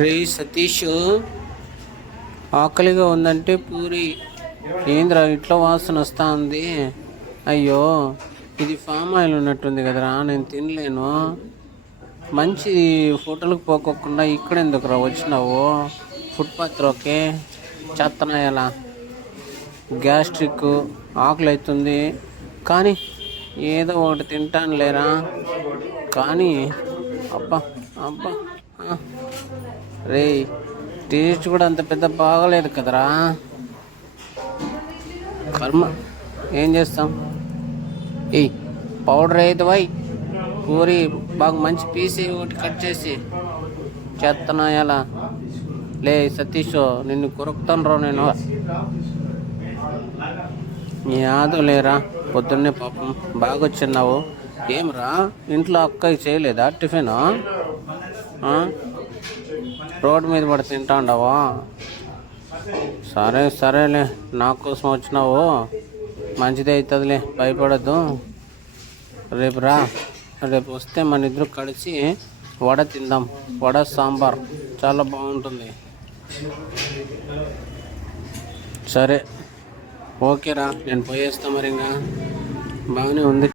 రే సతీష్, ఆకలిగా ఉందంటే పూరి. ఏంద్రా ఇట్లా వాసన వస్తా ఉంది? అయ్యో, ఇది ఫామ్ ఆయిల్ ఉన్నట్టుంది కదరా, నేను తినలేను. మంచి హోటల్కి పోకోకుండా ఇక్కడ ఎందుకురా వచ్చినావు? ఫుట్పాత్లోకి చేత్తనా ఎలా? గ్యాస్ట్రిక్, ఆకలి అవుతుంది. కానీ ఏదో ఒకటి తింటాను లేరా. కానీ అబ్బా అబ్బా, రే టేస్ట్ కూడా అంత పెద్ద బాగలేదు కదరా. కర్మ, ఏం చేస్తాం? ఏయ్, పౌడర్ అయితే వై పూరి బాగా మంచి పీసి ఒకటి కట్ చేసి చేత్తనా ఎలా? లే సతీష్, నిన్ను కొరుకుతాను రా నేను. యాదో లేరా, పొద్దున్నే పాపం బాగా వచ్చిన్నావు. ఏమరా ఇంట్లో అక్కకి చేయలేదా టిఫిన్? రోడ్డు మీద పడి తింటా ఉండవా? సరేలే, నా కోసం వచ్చినావు, మంచిది అవుతుందిలే, భయపడద్దు. రేపు రా, రేపు వస్తే మన ఇద్దరు కలిసి వడ తిందాం. వడ సాంబార్ చాలా బాగుంటుంది. సరే ఓకేరా, నేను పోయేస్తా. మరి ఇంకా బాగానే ఉంది.